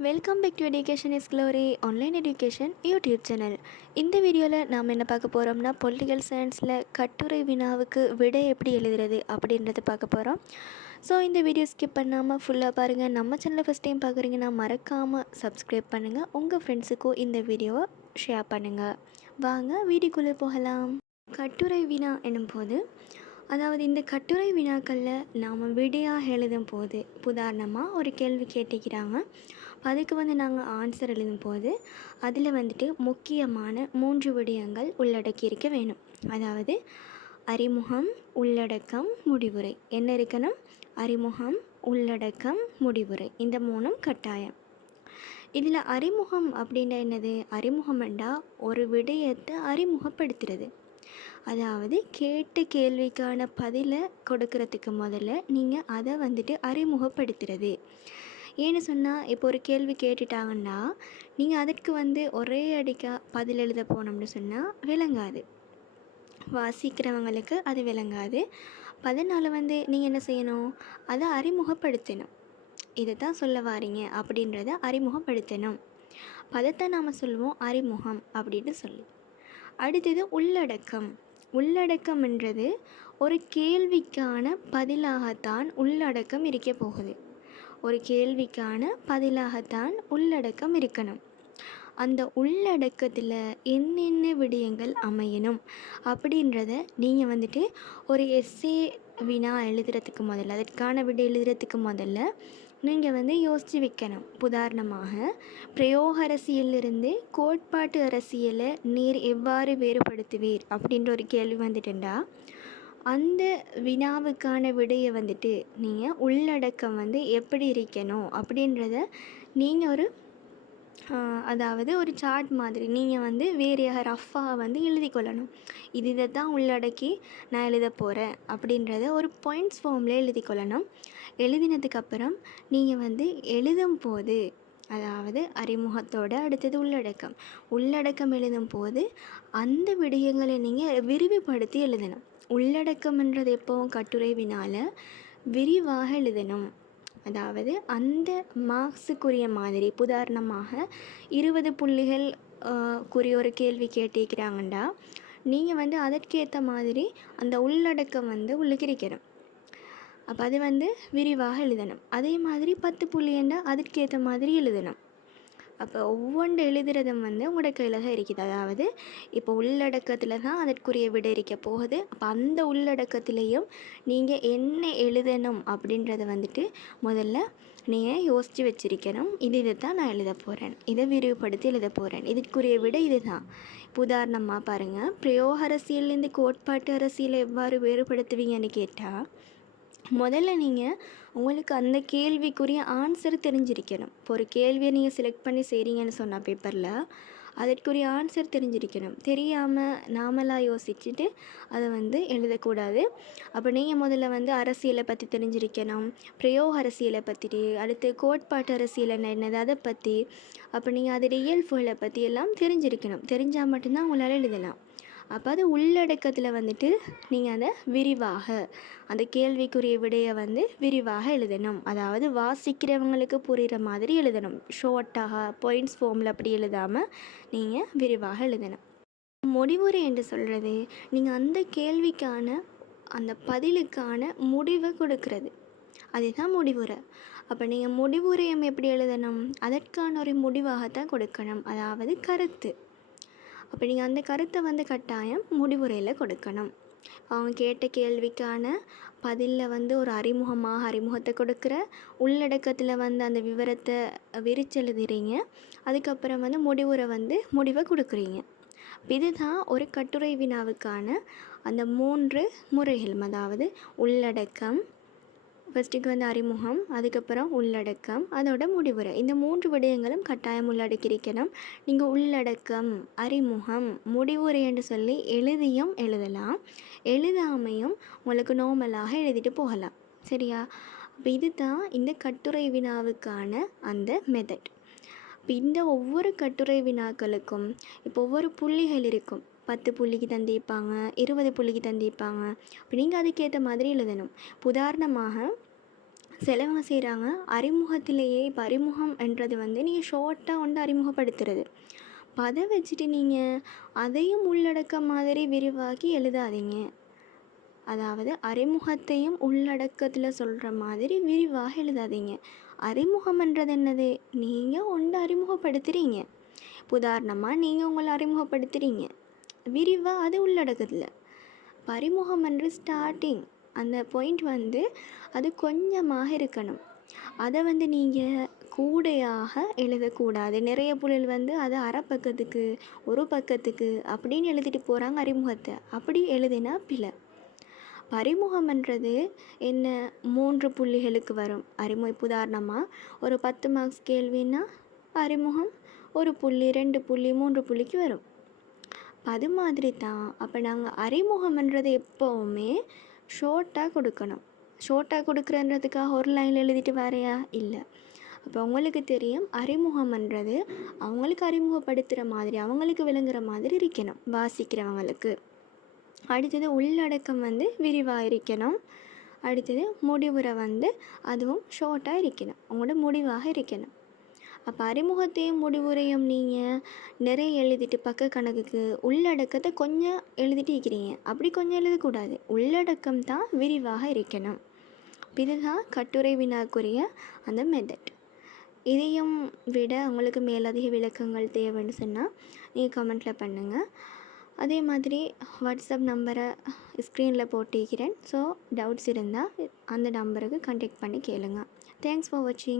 Welcome back to education is glory online education YouTube channel இந்த வீடியோவில் நாம் என்ன பார்க்க போகிறோம்னா பொலிட்டிக்கல் சயின்ஸில் கட்டுரை வினாவுக்கு விடை எப்படி எழுதுறது அப்படின்றத பார்க்க போகிறோம் ஸோ இந்த வீடியோ ஸ்கிப் பண்ணாமல் ஃபுல்லாக பாருங்கள் நம்ம சேனலை ஃபஸ்ட் டைம் பார்க்குறீங்கன்னா மறக்காமல் சப்ஸ்கிரைப் பண்ணுங்கள் உங்கள் ஃப்ரெண்ட்ஸுக்கும் இந்த வீடியோவை ஷேர் பண்ணுங்கள் வாங்க வீடியோக்குள்ளே போகலாம். கட்டுரை வினா எனும்போது அதாவது இந்த கட்டுரை வினாக்களில் நாம் விடையாக எழுதும் போது உதாரணமாக ஒரு கேள்வி கேட்டுக்கிறாங்க. அதுக்கு வந்து நாங்கள் ஆன்சர் எழுதும் போது அதில் வந்துட்டு முக்கியமான மூன்று விடயங்கள் உள்ளடக்கி இருக்க வேணும். அதாவது அறிமுகம் உள்ளடக்கம் முடிவுரை. என்ன இருக்கணும்? அறிமுகம் உள்ளடக்கம் முடிவுரை. இந்த மூணும் கட்டாயம். இதில் அறிமுகம் அப்படின்னா என்னது? அறிமுகம்ண்டா ஒரு விடயத்தை அறிமுகப்படுத்துறது. அதாவது கேட்ட கேள்விக்கான பதிலை கொடுக்கறதுக்கு முதல்ல நீங்கள் அதை வந்துட்டு அறிமுகப்படுத்துறது. ஏன்னு சொன்னால் இப்போ ஒரு கேள்வி கேட்டுட்டாங்கன்னா நீங்கள் அதற்கு வந்து ஒரே அடிக்காக பதில் எழுத போனோம்னு சொன்னால் விளங்காது. வாசிக்கிறவங்களுக்கு அது விளங்காது. அதனால் வந்து நீங்கள் என்ன செய்யணும்? அதை அறிமுகப்படுத்தணும். இதை தான் சொல்ல வாரீங்க அப்படின்றத அறிமுகப்படுத்தணும். பதத்தை நாம் சொல்லுவோம் அறிமுகம் அப்படின்னு சொல்லி. அடுத்தது உள்ளடக்கம். உள்ளடக்கம்ன்றது ஒரு கேள்விக்கான பதிலாகத்தான் உள்ளடக்கம் இருக்க போகுது. ஒரு கேள்விக்கான பதிலாகத்தான் உள்ளடக்கம் இருக்கணும். அந்த உள்ளடக்கத்தில் என்னென்ன விடயங்கள் அமையணும் அப்படின்றத நீங்கள் வந்துட்டு ஒரு எஸ்ஏ வினா எழுதுறதுக்கு முதல்ல அதற்கான விடை எழுதுறதுக்கு முதல்ல நீங்கள் வந்து யோசித்து வைக்கணும். உதாரணமாக பிரயோக அரசியலிருந்து கோட்பாட்டு அரசியலை நீர் எவ்வாறு வேறுபடுத்துவீர் அப்படின்ற ஒரு கேள்வி வந்துட்டுண்டா? அந்த வினாவுக்கான விடையை வந்துட்டு நீங்கள் உள்ளடக்கம் வந்து எப்படி இருக்கணும் அப்படின்றத நீங்கள் ஒரு அதாவது ஒரு சார்ட் மாதிரி நீங்கள் வந்து வேறு ரஃப்பாக வந்து எழுதி கொள்ளணும். இது இதை தான் உள்ளடக்கி நான் எழுத போகிறேன் அப்படின்றத ஒரு பாயிண்ட்ஸ் ஃபார்மில் எழுதி கொள்ளணும். எழுதினதுக்கப்புறம் நீங்கள் வந்து எழுதும் போது அதாவது அறிமுகத்தோட அடுத்தது உள்ளடக்கம். உள்ளடக்கம் எழுதும் போது அந்த விடயங்களை நீங்கள் விரிவுபடுத்தி எழுதணும். உள்ளடக்கம்ன்றது எப்போவும் கட்டுரைவினால் விரிவாக எழுதணும். அதாவது அந்த மார்க்ஸுக்குரிய மாதிரி உதாரணமாக இருபது புள்ளிகள் குறிய ஒரு கேள்வி கேட்டிருக்கிறாங்கண்டா. நீங்கள் வந்து அதற்கேற்ற மாதிரி அந்த உள்ளடக்கம் வந்து உள்ளுக்கிரிக்கணும் அப்போ அது வந்து விரிவாக எழுதணும். அதே மாதிரி பத்து புள்ளியண்டா அதற்கேற்ற மாதிரி எழுதணும். அப்போ ஒவ்வொன்று எழுதுறதும் வந்து உங்களோட கையில் தான் இருக்குது. அதாவது இப்போ உள்ளடக்கத்தில் தான் அதற்குரிய விடை இருக்க போகுது. அப்போ அந்த உள்ளடக்கத்திலையும் நீங்கள் என்ன எழுதணும் அப்படின்றத வந்துட்டு முதல்ல நீங்கள் யோசித்து வச்சிருக்கணும். இது இதை தான் நான் எழுத போகிறேன் இதை விரிவுபடுத்தி எழுத போகிறேன் இதற்குரிய விடை இது தான் உதாரணமாக பாருங்கள் பிரயோக அரசியல்லேருந்து கோட்பாட்டு அரசியலை எவ்வாறு வேறுபடுத்துவீங்கன்னு கேட்டால் முதல்ல நீங்கள் உங்களுக்கு அந்த கேள்விக்குரிய ஆன்சர் தெரிஞ்சிருக்கணும். இப்போ ஒரு கேள்வியை நீங்கள் செலக்ட் பண்ணி செய்கிறீங்கன்னு சொன்னால் பேப்பரில் அதற்குரிய ஆன்சர் தெரிஞ்சிருக்கணும். தெரியாமல் நாமளாக யோசிச்சுட்டு அதை வந்து எழுதக்கூடாது. அப்போ நீங்கள் முதல்ல வந்து அரசியலை பற்றி தெரிஞ்சிருக்கணும். பிரயோக அரசியலை பற்றி அடுத்து கோட்பாட்டு அரசியல் என்ன என்னது அதை பற்றி அப்போ நீங்கள் அது இயல்புகளை பற்றி எல்லாம் தெரிஞ்சிருக்கணும். தெரிஞ்சால் மட்டும்தான் உங்களால் எழுதலாம். அப்போ அது உள்ளடக்கத்தில் வந்துட்டு நீங்கள் அதை விரிவாக அந்த கேள்விக்குரிய விடையை வந்து விரிவாக எழுதணும். அதாவது வாசிக்கிறவங்களுக்கு புரிகிற மாதிரி எழுதணும். ஷார்ட்டாக பாயிண்ட்ஸ் ஃபார்மில் அப்படி எழுதாமல் நீங்கள் விரிவாக எழுதணும். முடிவுரை என்று சொல்கிறது நீங்கள் அந்த கேள்விக்கான அந்த பதிலுக்கான முடிவை கொடுக்கறது. அதுதான் முடிவுரை. அப்போ நீங்கள் முடிவுரையம் எப்படி எழுதணும்? அதற்கான ஒரு முடிவாகத்தான் கொடுக்கணும். அதாவது கருத்து. அப்போ நீங்கள் அந்த கருத்தை வந்து கட்டாயம் முடிவுரையில் கொடுக்கணும். அவங்க கேட்ட கேள்விக்கான பதிலில் வந்து ஒரு அறிமுகமாக அறிமுகத்தை கொடுக்குற உள்ளடக்கத்தில் வந்து அந்த விவரத்தை விரிச்செழுதுறீங்க. அதுக்கப்புறம் வந்து முடிவுரை வந்து முடிவை கொடுக்குறீங்க. இதுதான் ஒரு கட்டுரை வினாவுக்கான அந்த மூன்று முறைகள். அதாவது உள்ளடக்கம் ஃபஸ்ட்டுக்கு வந்து அறிமுகம் அதுக்கப்புறம் உள்ளடக்கம் அதோட முடிவுரை. இந்த மூன்று விடயங்களும் கட்டாயம் உள்ளடக்கியிருக்கணும் நீங்கள் உள்ளடக்கம் அறிமுகம் முடிவுரை என்று சொல்லி எழுதியும் எழுதலாம். எழுதாமையும் உங்களுக்கு நார்மலாக எழுதிட்டு போகலாம். சரியா? இப்போ இதுதான் இந்த கட்டுரை வினாவுக்கான அந்த மெத்தட் இப்போ இந்த ஒவ்வொரு கட்டுரை வினாக்களுக்கும் இப்போ ஒவ்வொரு புள்ளிகள் இருக்கும். பத்து புள்ளிக்கு தந்திருப்பாங்க இருபது புள்ளிக்கு தந்திருப்பாங்க. அப்போ நீங்கள் அதுக்கேற்ற மாதிரி எழுதணும். உதாரணமாக செலவங்க செய்கிறாங்க அறிமுகத்திலேயே இப்போ அறிமுகம் என்றது வந்து நீங்கள் ஷார்ட்டாக வந்து அறிமுகப்படுத்துறது. இப்போ அதை வச்சுட்டு நீங்கள் அதையும் உள்ளடக்க மாதிரி விரிவாக்கி எழுதாதீங்க. அதாவது அறிமுகத்தையும் உள்ளடக்கத்தில் சொல்கிற மாதிரி விரிவாக எழுதாதீங்க. அறிமுகம்ன்றது என்னது? நீங்கள் ஒன்று அறிமுகப்படுத்துகிறீங்க உதாரணமாக நீங்கள் உங்களை அறிமுகப்படுத்துகிறீங்க விரிவாக அது உள்ளடக்கத்தில். இப்போ என்று ஸ்டார்டிங் அந்த பாயிண்ட் வந்து அது கொஞ்சமாக இருக்கணும். அதை வந்து நீங்கள் கூடையாக எழுதக்கூடாது. நிறைய புள்ளிகள் வந்து அதை அரை பக்கத்துக்கு ஒரு பக்கத்துக்கு அப்படின்னு எழுதிட்டு போகிறாங்க அறிமுகத்தை. அப்படி எழுதினா பிழை. பரிமுகம்ன்றது என்ன? மூன்று புள்ளிகளுக்கு வரும். அறிமுக இப்போ உதாரணமாக ஒரு பத்து மார்க்ஸ் கேள்வின்னா அறிமுகம் ஒரு புள்ளி ரெண்டு புள்ளி மூன்று புள்ளிக்கு வரும். அது மாதிரி தான் அப்போ நாங்கள் அறிமுகம்ன்றது எப்போவுமே ஷோர்ட்டாக கொடுக்கணும். ஷோர்ட்டாக கொடுக்குறன்றதுக்காக ஒரு லைனில் எழுதிட்டு வரையா? இல்லை. அப்போ உங்களுக்கு தெரியும் அறிமுகம்ன்றது அவங்களுக்கு அறிமுகப்படுத்துகிற மாதிரி அவங்களுக்கு விளங்குற மாதிரி இருக்கணும் வாசிக்கிறவங்களுக்கு. அடுத்தது உள்ளடக்கம் வந்து விரிவாக இருக்கணும். அடுத்தது முடிவுரை வந்து அதுவும் ஷார்ட்டாக இருக்கணும். உங்களோட முடிவாக இருக்கணும். அப்போ அறிமுகத்தையும் முடிவுரையும் நீங்கள் நிறைய எழுதிட்டு பக்க கணக்குக்கு உள்ளடக்கத்தை கொஞ்சம் எழுதிட்டு இருக்கிறீங்க. அப்படி கொஞ்சம் எழுதக்கூடாது. உள்ளடக்கம் தான் விரிவாக இருக்கணும். இதுதான் கட்டுரை வினாக்குரிய அந்த மெத்தட் இதையும் விட உங்களுக்கு மேலதிக விளக்கங்கள் தேவைன்னு சொன்னால் நீங்கள் கமெண்ட்டில் பண்ணுங்கள் அதே மாதிரி வாட்ஸ்அப் நம்பரை ஸ்க்ரீனில் போட்டிருக்கிறேன். ஸோ டவுட்ஸ் இருந்தால் அந்த நம்பருக்கு கான்டெக்ட் பண்ணி கேளுங்க. தேங்க்ஸ் ஃபார் வாட்சிங்